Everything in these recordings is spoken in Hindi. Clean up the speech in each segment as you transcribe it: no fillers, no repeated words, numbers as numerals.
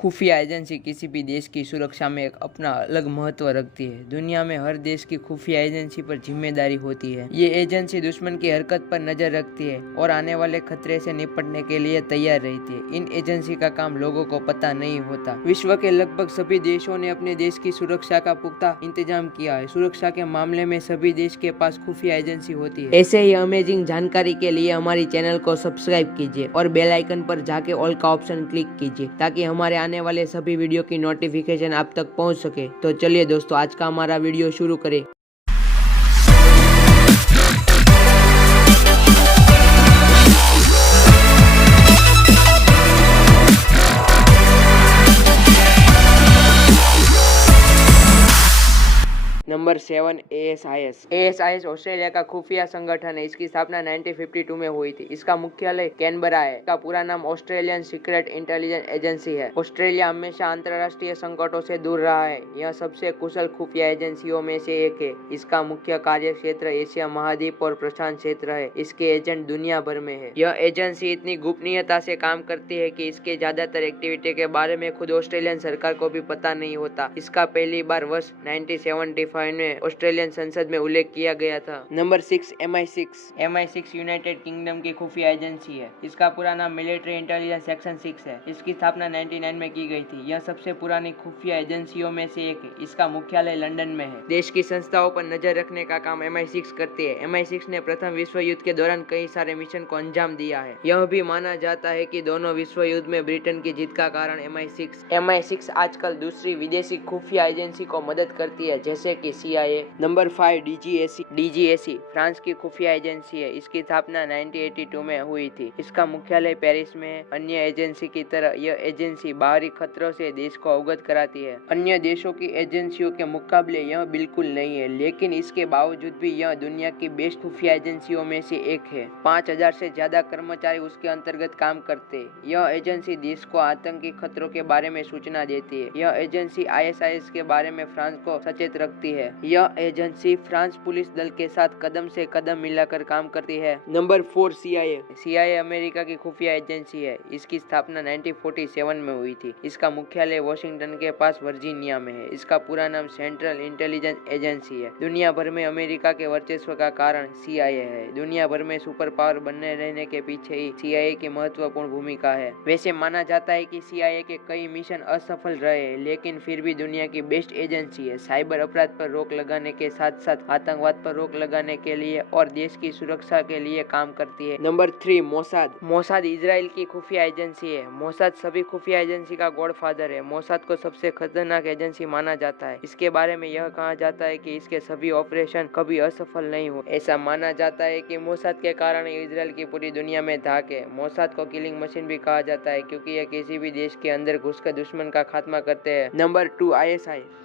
खुफिया एजेंसी किसी भी देश की सुरक्षा में एक अपना अलग महत्व रखती है। दुनिया में हर देश की खुफिया एजेंसी पर जिम्मेदारी होती है। ये एजेंसी दुश्मन की हरकत पर नजर रखती है और आने वाले खतरे से निपटने के लिए तैयार रहती है। इन एजेंसी का काम लोगों को पता नहीं होता। विश्व के लगभग सभी देशों ने अपने देश की सुरक्षा का पुख्ता इंतजाम किया है। सुरक्षा के मामले में सभी देश के पास खुफिया एजेंसी होती है। ऐसे ही अमेजिंग जानकारी के लिए हमारी चैनल को सब्सक्राइब कीजिए और बेल आइकन पर जाके ऑल का ऑप्शन क्लिक कीजिए ताकि हमारे आने वाले सभी वीडियो की नोटिफिकेशन आप तक पहुंच सके। तो चलिए दोस्तों, आज का हमारा वीडियो शुरू करें। Number 7, ASIS। ASIS ऑस्ट्रेलिया का खुफिया संगठन है। इसकी स्थापना 1952 में हुई थी। इसका मुख्यालय कैनबरा है। इसका पूरा नाम ऑस्ट्रेलियन सीक्रेट इंटेलिजेंस एजेंसी है। ऑस्ट्रेलिया हमेशा अंतर्राष्ट्रीय संकटों से दूर रहा है। यह सबसे कुशल खुफिया एजेंसियों में से एक है। इसका मुख्य कार्य क्षेत्र एशिया महाद्वीप और प्रशांत क्षेत्र है। इसके एजेंट दुनिया भर में है। यह एजेंसी इतनी गोपनीयता से काम करती है कि इसके ज्यादातर एक्टिविटी के बारे में खुद ऑस्ट्रेलियन सरकार को भी पता नहीं होता। इसका पहली बार वर्ष 1975 में ऑस्ट्रेलियन संसद में उल्लेख किया गया था। नंबर 6, MI6 यूनाइटेड किंगडम की खुफिया एजेंसी है। इसका पूरा नाम मिलिट्री इंटेलिजेंस सेक्शन 6 है। इसकी स्थापना 1999 में की गई थी। यह सबसे पुरानी खुफिया एजेंसियों में से एक है। इसका मुख्यालय लंदन में है। देश की संस्थाओं पर नजर रखने का काम MI6 करती है। MI6 ने प्रथम विश्व युद्ध के दौरान कई सारे मिशन को अंजाम दिया है। यह भी माना जाता है कि दोनों विश्व युद्ध में ब्रिटेन की जीत का कारण MI6 आजकल दूसरी विदेशी खुफिया एजेंसी को मदद करती है, जैसे कि CIA। नंबर 5, DGAC फ्रांस की खुफिया एजेंसी है। इसकी स्थापना 1982 में हुई थी। इसका मुख्यालय पेरिस में है। अन्य एजेंसी की तरह यह एजेंसी बाहरी खतरों से देश को अवगत कराती है। अन्य देशों की एजेंसियों के मुकाबले यह बिल्कुल नहीं है, लेकिन इसके बावजूद भी यह दुनिया की बेस्ट खुफिया एजेंसियों में से एक है। 5000 से ज्यादा कर्मचारी उसके अंतर्गत काम करते हैं। यह एजेंसी देश को आतंकी खतरों के बारे में सूचना देती है। यह एजेंसी ISIS के बारे में फ्रांस को सचेत रखती है। यह एजेंसी फ्रांस पुलिस दल के साथ कदम से कदम मिलाकर काम करती है। नंबर 4, CIA अमेरिका की खुफिया एजेंसी है। इसकी स्थापना 1947 में हुई थी। इसका मुख्यालय वॉशिंगटन के पास वर्जीनिया में है। इसका पूरा नाम सेंट्रल इंटेलिजेंस एजेंसी है। दुनिया भर में अमेरिका के वर्चस्व का कारण CIA है। दुनिया भर में सुपर पावर बनने रहने के पीछे ही CIA की महत्वपूर्ण भूमिका है। वैसे माना जाता है कि CIA के कई मिशन असफल रहे, लेकिन फिर भी दुनिया की बेस्ट एजेंसी है। साइबर अपराध पर रोक लगाने के साथ साथ आतंकवाद पर रोक लगाने के लिए और देश की सुरक्षा के लिए काम करती है। नंबर 3, मोसाद इजराइल की खुफिया एजेंसी है। मोसाद सभी खुफिया एजेंसी का गॉडफादर है। मोसाद को सबसे खतरनाक एजेंसी माना जाता है। इसके बारे में यह कहा जाता है कि इसके सभी ऑपरेशन कभी असफल नहीं हुए। ऐसा माना जाता है कि मोसाद के कारण इजराइल की पूरी दुनिया में धाक है। मोसाद को किलिंग मशीन भी कहा जाता है, क्योंकि यह किसी भी देश के अंदर घुसकर दुश्मन का खात्मा करते हैं। नंबर 2,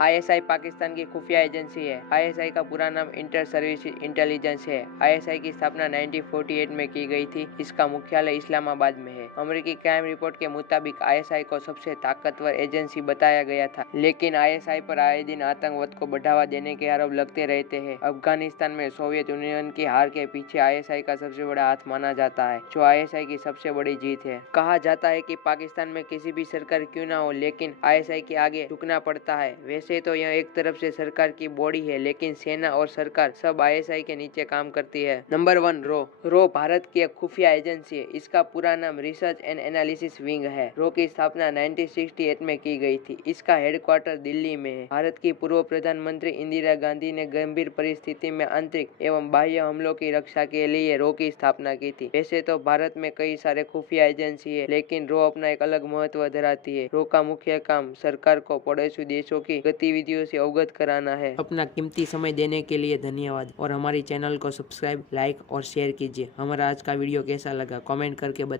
ISI पाकिस्तान की खुफिया एजेंसी है। ISI का पूरा नाम इंटर सर्विस इंटेलिजेंस है। ISI की स्थापना 1948 में की गई थी। इसका मुख्यालय इस्लामाबाद में है। अमेरिकी क्राइम रिपोर्ट के मुताबिक ISI को सबसे ताकतवर एजेंसी बताया गया था, लेकिन ISI पर आए दिन आतंकवाद को बढ़ावा देने के आरोप लगते रहते हैं। अफगानिस्तान में सोवियत यूनियन की हार के पीछे ISI का सबसे बड़ा हाथ माना जाता है, जो ISI की सबसे बड़ी जीत है। कहा जाता है कि पाकिस्तान में किसी भी सरकार क्यों ना हो, लेकिन ISI के आगे झुकना पड़ता है। वैसे तो यह एक तरफ से सरकार की बॉडी है, लेकिन सेना और सरकार सब ISI के नीचे काम करती है। नंबर 1, रो भारत की एक खुफिया एजेंसी है। इसका पूरा नाम रिसर्च एंड एनालिसिस विंग है। रो की स्थापना 1968 में की गई थी। इसका हेडक्वार्टर दिल्ली में है। भारत की पूर्व प्रधानमंत्री इंदिरा गांधी ने गंभीर परिस्थिति में आंतरिक एवं बाह्य हमलों की रक्षा के लिए रो की स्थापना की थी। वैसे तो भारत में कई सारे खुफिया एजेंसी है, लेकिन रो अपना एक अलग महत्व धराती है। रो का मुख्य काम सरकार को पड़ोसी देशों की गतिविधियों से अवगत कराना है। अपना कीमती समय देने के लिए धन्यवाद और हमारी चैनल को सब्सक्राइब, लाइक और शेयर कीजिए। हमारा आज का वीडियो कैसा लगा कमेंट करके बताइए।